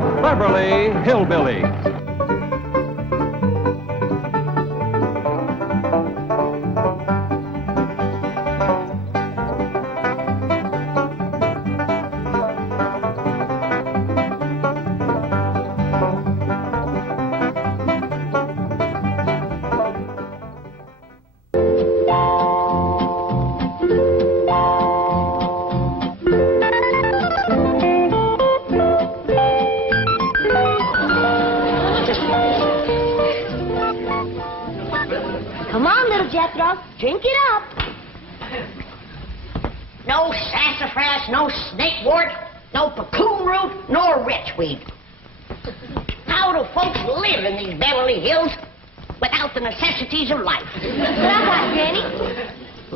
the Beverly Hillbillies. Come on, little Jethro, drink it up. No sassafras, no snakewort, no puccoon root, nor wretchweed. How do folks live in these Beverly Hills without the necessities of life? What I got, Granny?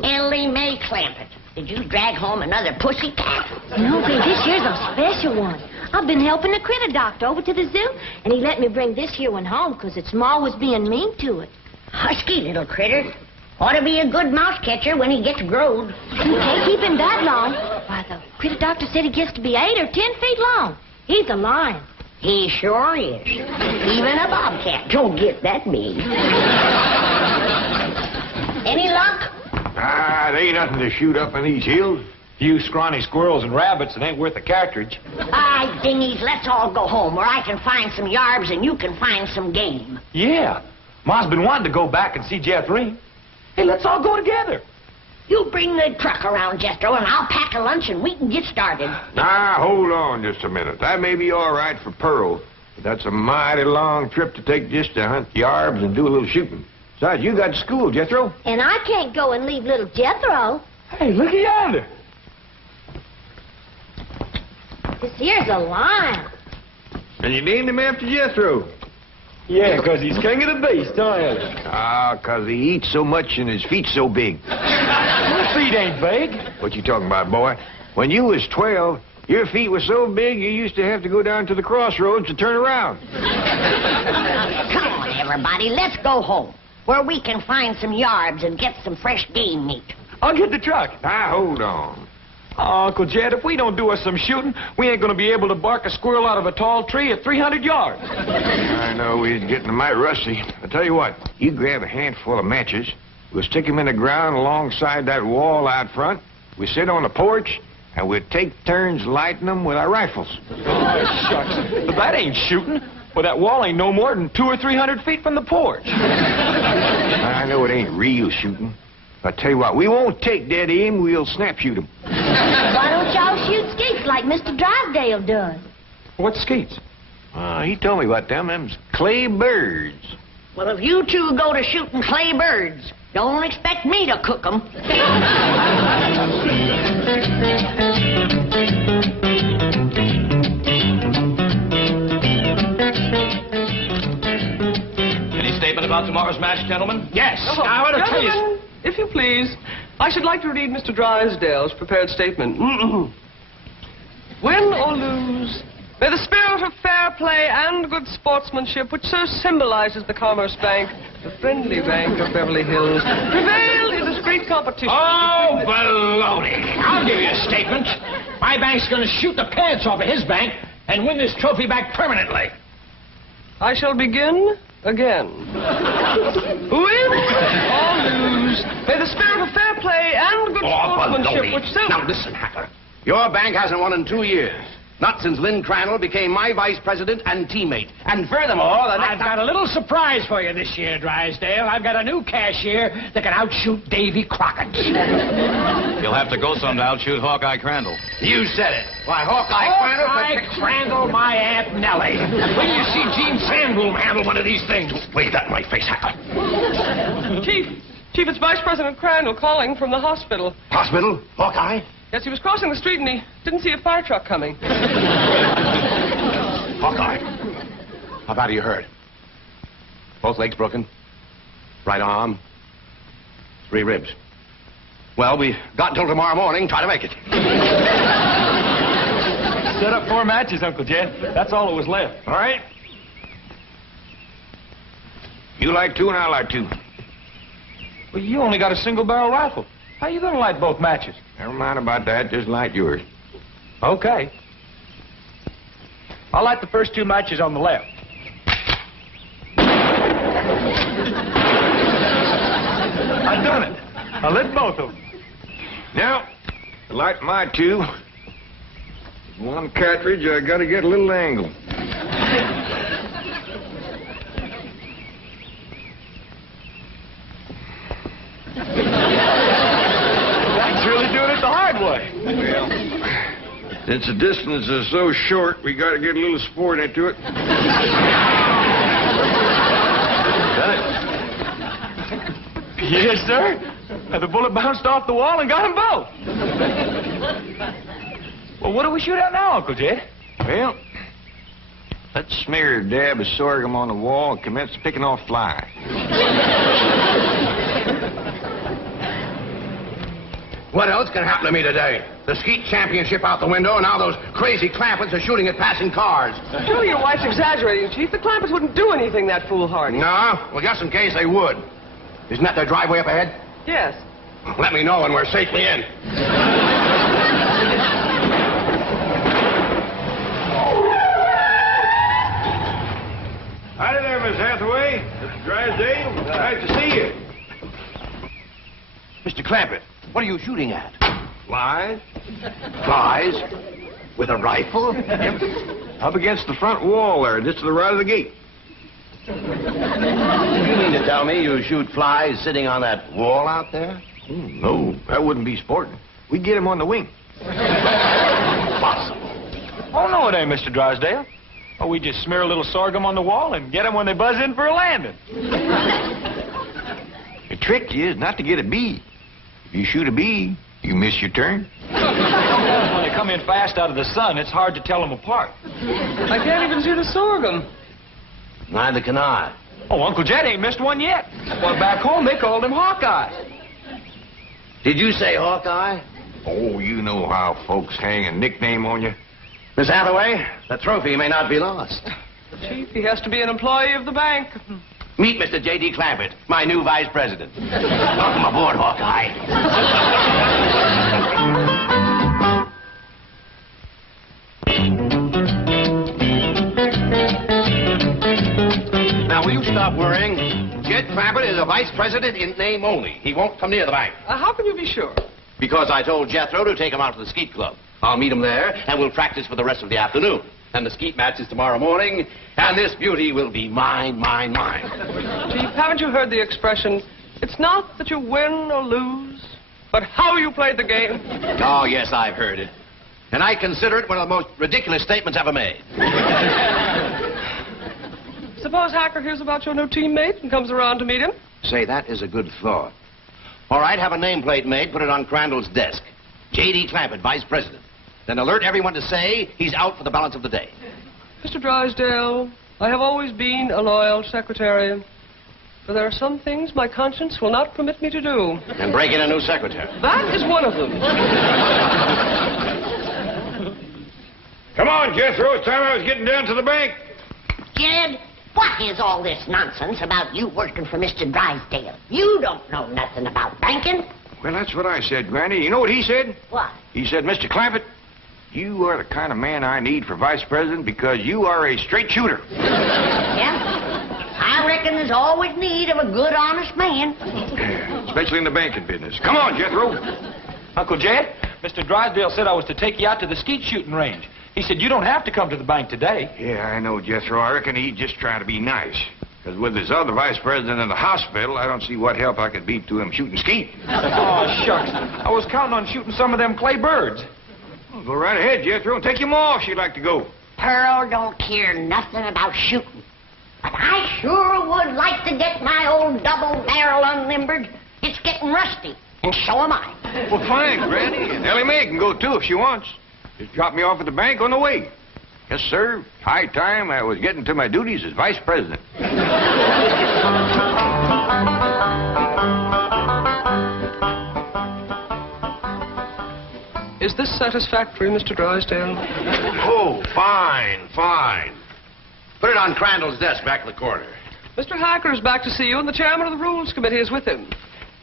Ellie Mae Clampett, did you drag home another pussy cat? No, babe, this year's a special one. I've been helping the critter doctor over to the zoo, and he let me bring this here one home because its ma was being mean to it. Husky little critter. Ought to be a good mouse catcher when he gets growed. You can't keep him that long. Why, the critter doctor said he gets to be 8 or 10 feet long. He's a lion. He sure is. Even a bobcat don't get that big. Any luck? There ain't nothing to shoot up in these hills. Few scrawny squirrels and rabbits that ain't worth a cartridge. Aye, dingies, let's all go home where I can find some yarbs and you can find some game. Yeah. Ma's been wanting to go back and see Jethro. Hey, let's all go together. You bring the truck around, Jethro, and I'll pack a lunch and we can get started. Now, hold on just a minute. That may be all right for Pearl, but that's a mighty long trip to take just to hunt yarbs and do a little shooting. Besides, you got school, Jethro. And I can't go and leave little Jethro. Hey, look yonder. This here's a lion. And you named him after Jethro. Yeah, because he's king of the beast, aren't he? 'Cause he eats so much and his feet's so big. Your feet ain't big. What you talking about, boy? When you was 12, your feet were so big you used to have to go down to the crossroads to turn around. Come on, everybody, let's go home where we can find some yarbs and get some fresh game meat. I'll get the truck. Now, hold on. Oh, Uncle Jed, if we don't do us some shooting, we ain't going to be able to bark a squirrel out of a tall tree at 300 yards. I know we're getting mighty rusty. I tell you what, you grab a handful of matches, we'll stick them in the ground alongside that wall out front, we sit on the porch, and we'll take turns lighting them with our rifles. Oh, shucks. But that ain't shooting. Well, that wall ain't no more than 200 or 300 feet from the porch. I know it ain't real shooting. I tell you what, we won't take dead aim, we'll snap shoot them. Why don't y'all shoot skeets like Mr. Drysdale does? What's skeets? He told me about them. Them's clay birds. Well, if you two go to shooting clay birds, don't expect me to cook them. Any statement about tomorrow's match, gentlemen? Yes. I want to tell you... Gentlemen, if you please, I should like to read Mr. Drysdale's prepared statement. Win or lose, may the spirit of fair play and good sportsmanship, which so symbolizes the Commerce Bank, the friendly bank of Beverly Hills, prevail in this great competition. Oh, baloney. I'll give you a statement. My bank's going to shoot the pants off of his bank and win this trophy back permanently. I shall begin again. Win or lose, may the spirit of fair play and good sportsmanship, baloney. which so... Now, listen, Hacker. Your bank hasn't won in 2 years. Not since Lynn Crandall became my vice president and teammate. And furthermore, I've got a little surprise for you this year, Drysdale. I've got a new cashier that can outshoot Davy Crockett. You'll have to go some to outshoot Hawkeye Crandall. You said it. Why, Hawkeye Crandall, my Aunt Nellie. When you see Gene Sandbloom handle one of these things, wave that in my face, Hacker. Chief, it's Vice President Crandall calling from the hospital. Hospital? Hawkeye? Yes, he was crossing the street and he didn't see a fire truck coming. Hawkeye, how bad are you hurt? Both legs broken? Right arm? 3 ribs. Well, we got until tomorrow morning. Try to make it. Set up 4 matches, Uncle Jed. That's all that was left. All right? You like 2 and I like 2. Well, you only got a single-barrel rifle. How you going to light both matches? Never mind about that. Just light yours. Okay. I'll light the first 2 matches on the left. I've done it. I lit both of them. Now, to light my 2, one cartridge, I gotta get a little angle. That's really doing it the hard way. Well, since the distance is so short, we gotta get a little sport into it. Yes, sir. The bullet bounced off the wall and got them both. Well, what do we shoot at now, Uncle Jed? Well, let's smear a dab of sorghum on the wall and commence picking off flies. What else can happen to me today? The skeet championship out the window, and now those crazy Clampets are shooting at passing cars. Surely your wife's exaggerating, Chief. The Clampets wouldn't do anything that foolhardy. No? Well, just in case they would. Isn't that their driveway up ahead? Yes. Let me know when we're safely in. Hi there, Miss Hathaway. Mr. Drysdale. Nice to see you. Mr. Clampett, what are you shooting at? Flies? Flies? With a rifle? Up against the front wall there, just to the right of the gate. You mean to tell me you shoot flies sitting on that wall out there? Oh, no, that wouldn't be sporting. We get him on the wing. Impossible. Oh, no, it ain't, Mr. Drysdale. Oh, we just smear a little sorghum on the wall and get them when they buzz in for a landing. The trick is not to get a bee. If you shoot a bee, you miss your turn. When they come in fast out of the sun, it's hard to tell them apart. I can't even see the sorghum. Neither can I. Oh, Uncle Jed ain't missed one yet. Well, back home, they called him Hawkeye. Did you say Hawkeye? Oh, you know how folks hang a nickname on you. Miss Hathaway, the trophy may not be lost. Chief, he has to be an employee of the bank. Meet Mr. J.D. Clampett, my new vice president. Welcome aboard, Hawkeye. Now, will you stop worrying? Jed Clampett is a vice president in name only. He won't come near the bank. How can you be sure? Because I told Jethro to take him out to the skeet club. I'll meet him there, and we'll practice for the rest of the afternoon. And the skeet match is tomorrow morning, and this beauty will be mine, mine, mine. Chief, haven't you heard the expression, it's not that you win or lose, but how you played the game? Oh, yes, I've heard it. And I consider it one of the most ridiculous statements ever made. Suppose Hacker hears about your new teammate and comes around to meet him? Say, that is a good thought. All right, have a nameplate made, put it on Crandall's desk. J.D. Clampett, vice president. Then alert everyone to say he's out for the balance of the day. Mr. Drysdale, I have always been a loyal secretary, but there are some things my conscience will not permit me to do. And break in a new secretary. That is one of them. Come on, Jethro. It's time I was getting down to the bank. Jed, what is all this nonsense about you working for Mr. Drysdale? You don't know nothing about banking. Well, that's what I said, Granny. You know what he said? What? He said, Mr. Clampett, you are the kind of man I need for vice president because you are a straight shooter. Yeah? I reckon there's always need of a good, honest man. Especially in the banking business. Come on, Jethro. Uncle Jed, Mr. Drysdale said I was to take you out to the skeet shooting range. He said you don't have to come to the bank today. Yeah, I know, Jethro. I reckon he's just trying to be nice. Because with his other vice president in the hospital, I don't see what help I could be to him shooting skeet. Oh, shucks. I was counting on shooting some of them clay birds. Well, go right ahead, Jethro, and take him off if you'd like to go. Pearl don't care nothing about shooting. But I sure would like to get my old double barrel unlimbered. It's getting rusty, and so am I. Well, fine, Granny. And Ellie Mae can go, too, if she wants. Just drop me off at the bank on the way. Yes, sir. High time I was getting to my duties as vice president. Is this satisfactory, Mr. Drysdale? Oh, fine, fine. Put it on Crandall's desk back in the corner. Mr. Hacker is back to see you, and the chairman of the Rules Committee is with him.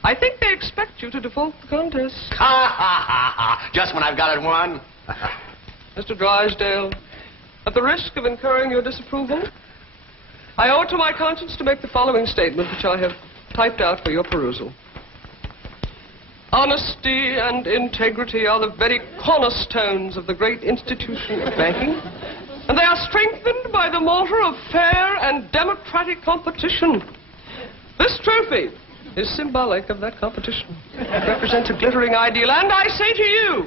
I think they expect you to default the contest. Ha, ha, ha, ha. Just when I've got it won. Mr. Drysdale, At the risk of incurring your disapproval, I owe it to my conscience to make the following statement, which I have typed out for your perusal. Honesty and integrity are the very cornerstones of the great institution of banking, and they are strengthened by the mortar of fair and democratic competition. This trophy is symbolic of that competition. It represents a glittering ideal, and I say to you,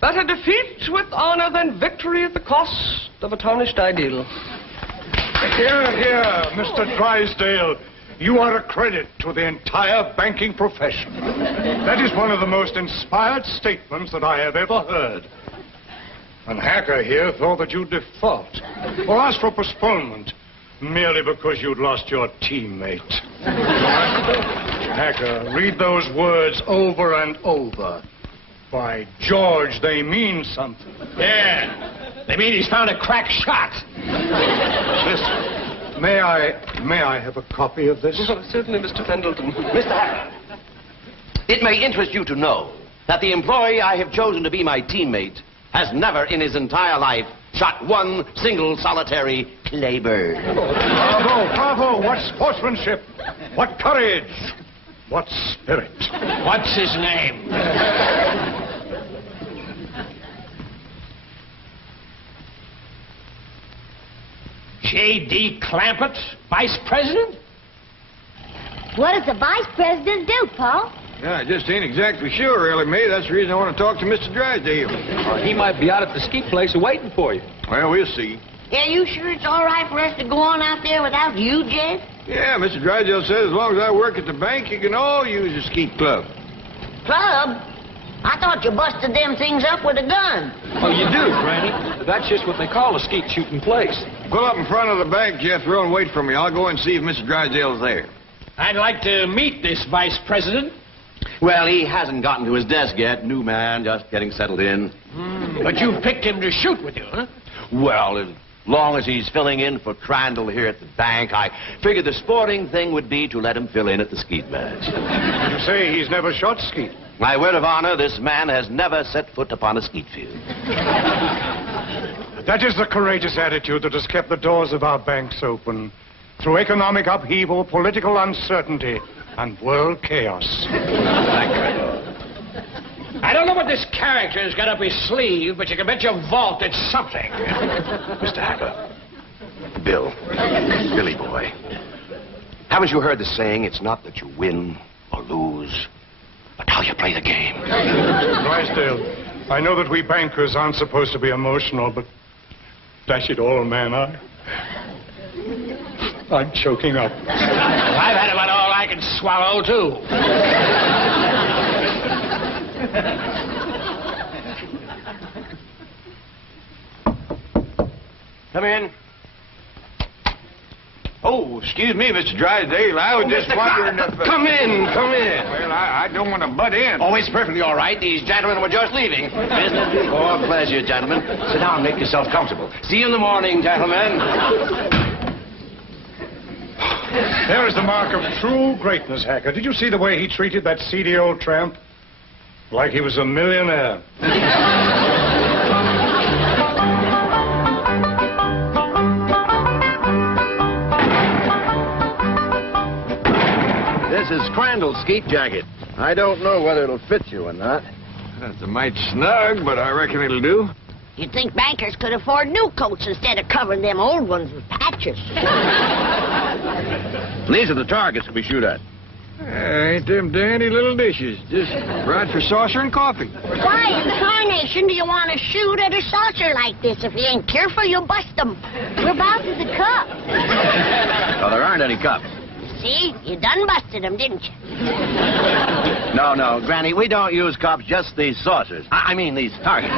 better defeat with honor than victory at the cost of a tarnished ideal. Here, Mr. Drysdale. You are a credit to the entire banking profession. That is one of the most inspired statements that I have ever heard. And Hacker here thought that you'd default or ask for postponement merely because you'd lost your teammate. Hacker, read those words over and over. By George, they mean something. Yeah. They mean he's found a crack shot. Listen. May I have a copy of this? Oh, certainly, Mr. Pendleton. Mr. Hacker, it may interest you to know that the employee I have chosen to be my teammate has never in his entire life shot one single solitary claybird. Bravo! What sportsmanship! What courage! What spirit! What's his name? J.D. Clampett, Vice President? What does the vice president do, Paul? Yeah, I just ain't exactly sure, really, May. That's the reason I want to talk to Mr. Drysdale. He might be out at the skeet place waiting for you. Well, we'll see. Yeah, you sure it's all right for us to go on out there without you, Jed? Yeah, Mr. Drysdale says as long as I work at the bank, you can all use the skeet club. Club? I thought you busted them things up with a gun. Oh, you do, Granny? That's just what they call a skeet shooting place. Pull up in front of the bank, Jethro, and wait for me. I'll go and see if Mr. Drysdale's there. I'd like to meet this Vice President. Well, he hasn't gotten to his desk yet. New man, just getting settled in. But you've picked him to shoot with you, huh? Well, as long as he's filling in for Crandall here at the bank, I figured the sporting thing would be to let him fill in at the skeet match. You say he's never shot skeet? My word of honor, this man has never set foot upon a skeet field. That is the courageous attitude that has kept the doors of our banks open through economic upheaval, political uncertainty, and world chaos. I don't know what this character's got up his sleeve, but you can bet your vault it's something. Mr. Hacker, Billy boy, haven't you heard the saying, it's not that you win or lose, but how you play the game? Drysdale, I know that we bankers aren't supposed to be emotional, but dash it all, man, I'm choking up. I've had about all I can swallow, too. Come in. Oh, excuse me, Mr. Drysdale. I was just wondering if... Come in. Well, I don't want to butt in. Oh, it's perfectly all right. These gentlemen were just leaving. Business before pleasure, gentlemen. Sit down and make yourself comfortable. See you in the morning, gentlemen. There is the mark of true greatness, Hacker. Did you see the way he treated that seedy old tramp? Like he was a millionaire. This is Crandall's skeet jacket. I don't know whether it'll fit you or not. That's a mite snug, but I reckon it'll do. You'd think bankers could afford new coats instead of covering them old ones with patches. These are the targets we shoot at. Ain't them dandy little dishes. Just right for saucer and coffee. Why in tarnation do you want to shoot at a saucer like this? If you ain't careful, you'll bust them. Whereabouts is the cup? Oh, there aren't any cups. See? You done busted them, didn't you? No, Granny, we don't use cups, just these saucers. I mean these targets.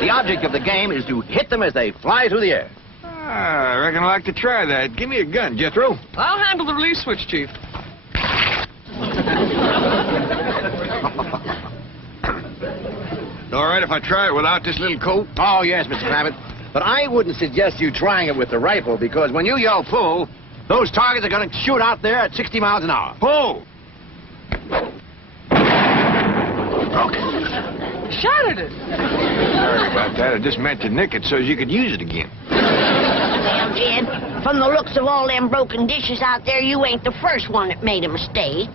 The object of the game is to hit them as they fly through the air. I reckon I'd like to try that. Give me a gun, Jethro. I'll handle the release switch, Chief. All right if I try it without this little coat? Oh, yes, Mr. Rabbit. But I wouldn't suggest you trying it with the rifle, because when you yell pull, those targets are going to shoot out there at 60 miles an hour. Pull! Okay. shot at it. Sorry about that. I just meant to nick it so you could use it again. Well, Jed, from the looks of all them broken dishes out there, you ain't the first one that made a mistake.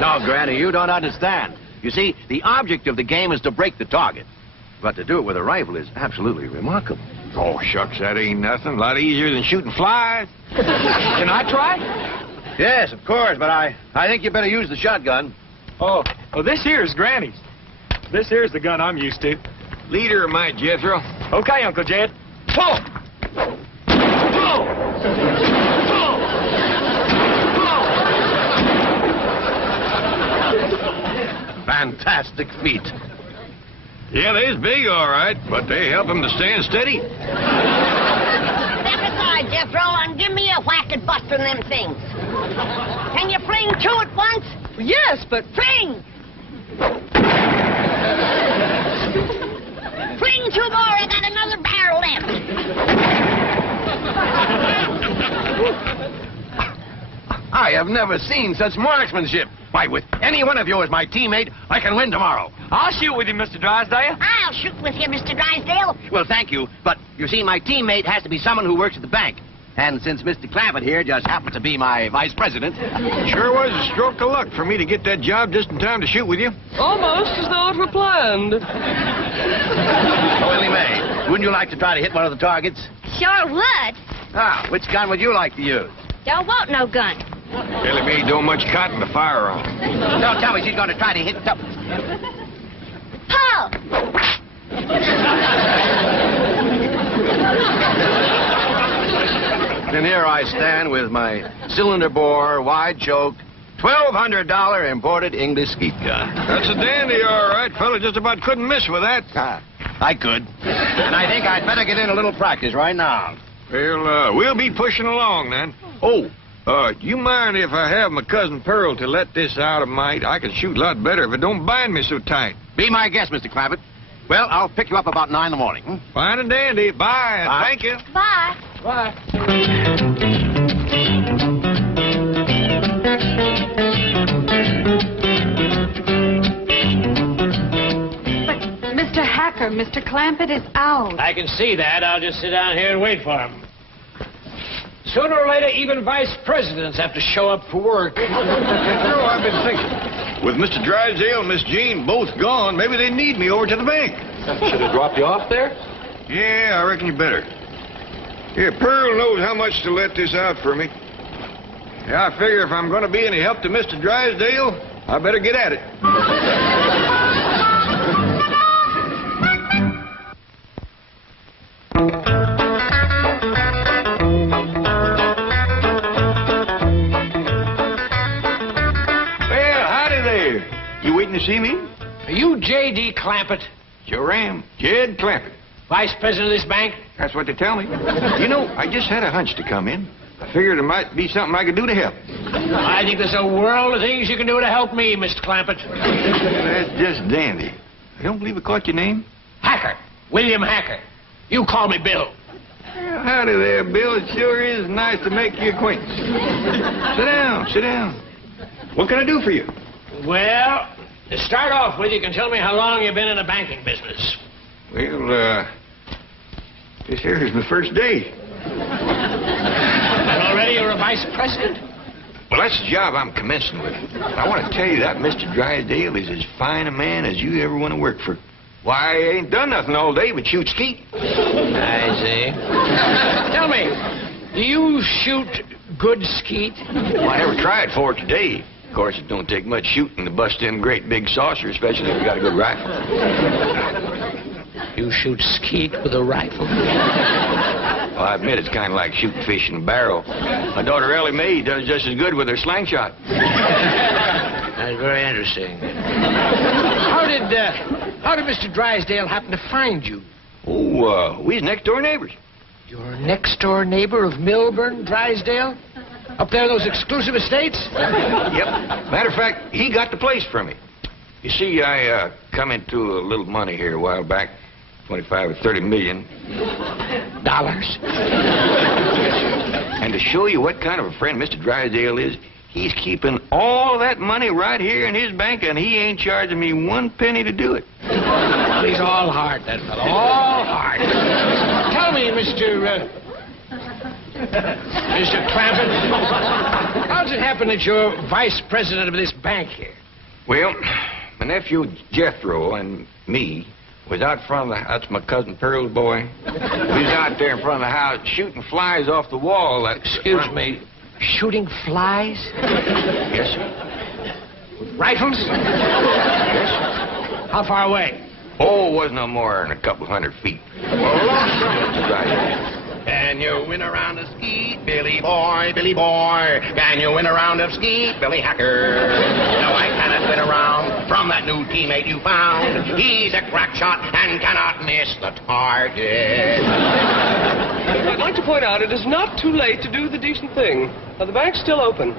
No, Granny, you don't understand. You see, the object of the game is to break the target. But to do it with a rifle is absolutely remarkable. Oh, shucks, that ain't nothing. A lot easier than shooting flies. Can I try? Yes, of course, but I think you better use the shotgun. Oh, this here is Granny's. This here's the gun I'm used to. Leader of my Jethro. Okay, Uncle Jed. Pull! Pull! Fantastic feat. Yeah, they's big, all right, but they help them to stand steady. Step aside, Jethro, and give me a whack at busting them things. Can you fling two at once? Yes, but... Fling! Fling two more, I got another barrel left. I have never seen such marksmanship. Why, with any one of you as my teammate, I can win tomorrow. I'll shoot with you, Mr. Drysdale. I'll shoot with you, Mr. Drysdale. Well, thank you, but you see, my teammate has to be someone who works at the bank. And since Mr. Clampett here just happens to be my vice president... Sure was a stroke of luck for me to get that job just in time to shoot with you. Almost as though it were planned. Oh, Willie Mae, wouldn't you like to try to hit one of the targets? Sure would. Ah, which gun would you like to use? Don't want no gun. Ellie Mae don't much cotton to fire on. Don't tell me she's going to try to hit something. Pull! And here I stand with my cylinder bore, wide choke, $1,200 imported English skeet gun. That's a dandy, all right. Fella just about couldn't miss with that. I could. And I think I'd better get in a little practice right now. Well, we'll be pushing along then. Oh, you mind if I have my cousin Pearl to let this out of mite? I can shoot a lot better if it don't bind me so tight. Be my guest, Mr. Clampett. Well, I'll pick you up about 9 in the morning. Fine and dandy. Bye. Bye. Thank you. Bye. Bye. Mr. Hacker, Mr. Clampett is out. I can see that. I'll just sit down here and wait for him. Sooner or later, even vice presidents have to show up for work. I've been thinking. With Mr. Drysdale and Miss Jean both gone, maybe they need me over to the bank. Should have dropped you off there? Yeah, I reckon you better. Yeah, Pearl knows how much to let this out for me. Yeah, I figure if I'm going to be any help to Mr. Drysdale, I better get at it. You waiting to see me? Are you J.D. Clampett, Sure am. Jed Clampett. vice president of this bank? That's what they tell me. You know, I just had a hunch to come in. I figured there might be something I could do to help. I think there's a world of things you can do to help me, Mr. Clampett. That's just dandy. I don't believe I caught your name. Hacker. William Hacker. You call me Bill. Well, howdy there, Bill. It sure is nice to make your acquaintance. Sit down, sit down. What can I do for you? Well, to start off with, you can tell me how long you've been in the banking business. Well, this here is my first day. And already you're a vice president? Well, that's the job I'm commencing with. I want to tell you that Mr. Drysdale is as fine a man as you ever want to work for. Why, I ain't done nothing all day but shoot skeet. I see. Tell me, do you shoot good skeet? Well, I never tried for it today. Of course, it don't take much shooting to bust in a great big saucer, especially if you got a good rifle. You shoot skeet with a rifle? Well, I admit it's kind of like shooting fish in a barrel. My daughter Ellie Mae does just as good with her slingshot. That's very interesting. How did Mr. Drysdale happen to find you? Oh, we's next-door neighbors. Your next-door neighbor of Milburn, Drysdale? Up there, those exclusive estates? Yep. Matter of fact, he got the place for me. You see, I come into a little money here a while back, 25 or 30 million. Dollars? And to show you what kind of a friend Mr. Drysdale is, He's keeping all that money right here in his bank, and he ain't charging me 1 penny to do it. He's all heart, that fellow. All heart. Tell me, Mr. Clampett, how does it happen that you're vice president of this bank here? Well, my nephew Jethro and me was out front of the house. That's my cousin Pearl's boy. We was out there in front of the house shooting flies off the wall. Excuse me. Shooting flies? Yes, sir. Rifles? Yes, sir. How far away? Oh, it wasn't no more than a couple 100 feet. Can you win a round of skeet, Billy boy, Billy boy? Can you win a round of skeet, Billy Hacker? No, I cannot win a round from that new teammate you found. He's a crack shot and cannot miss the target. I'd like to point out it is not too late to do the decent thing. Now, the bank's still open.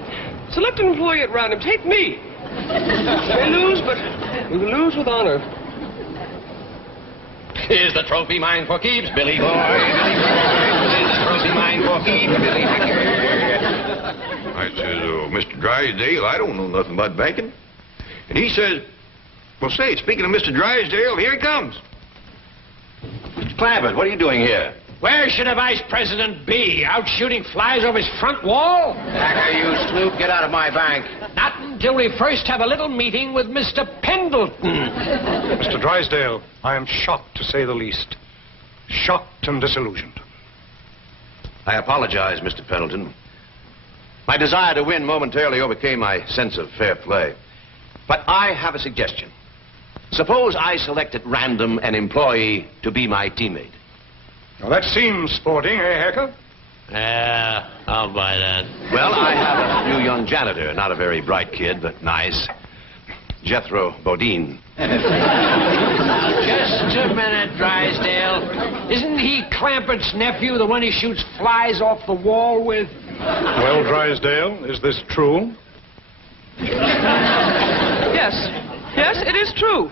Select an employee at random. Take me. We may lose, but we will lose with honor. Is the trophy mine for keeps, Billy boy, Billy boy? Is the trophy mine for keeps, Billy Hacker? I says, Mr. Drysdale, I don't know nothing about banking. And he says, well, say, speaking of Mr. Drysdale, here he comes. Mr. Clampett, what are you doing here? Where should a vice president be? Out shooting flies off his front wall? Hacker, you snoop, get out of my bank. Not until we first have a little meeting with Mr. Pendleton. Mr. Drysdale, I am shocked, to say the least. Shocked and disillusioned. I apologize, Mr. Pendleton. My desire to win momentarily overcame my sense of fair play. But I have a suggestion. Suppose I select at random an employee to be my teammate. Now, that seems sporting, eh, Hacker? Yeah, I'll buy that. Well, I have a new young janitor. Not a very bright kid, but nice. Jethro Bodine. Just a minute, Drysdale. Isn't he Clampett's nephew, the one he shoots flies off the wall with? Well, Drysdale, is this true? Yes. Yes, it is true.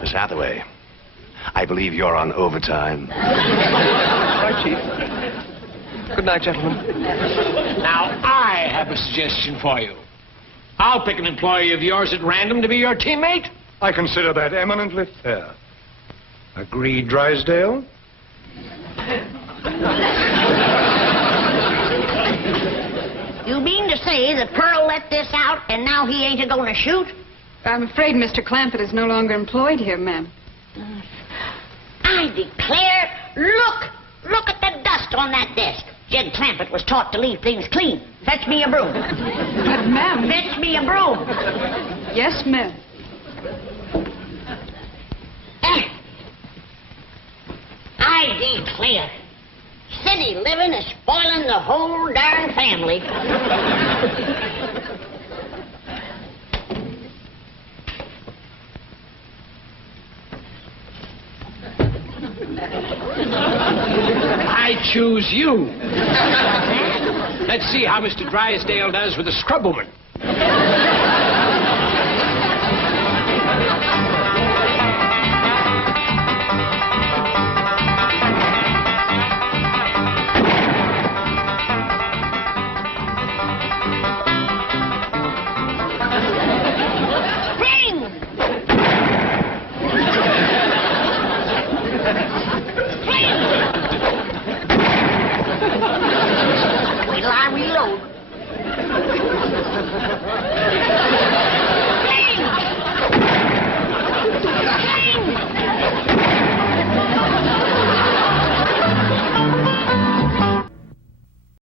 Miss Hathaway, I believe you're on overtime. Right, Chief. Good night, gentlemen. Now, I have a suggestion for you. I'll pick an employee of yours at random to be your teammate. I consider that eminently fair. Agreed, Drysdale? You mean to say that Pearl let this out and now he ain't a-going to shoot? I'm afraid Mr. Clampett is no longer employed here, ma'am. I declare, look at the dust on that desk. Jed Clampett was taught to leave things clean. Fetch me a broom. But, ma'am... Fetch me a broom. Yes, ma'am. I declare, city living is spoiling the whole darn family. I choose you. Let's see how Mr. Drysdale does with the scrub woman.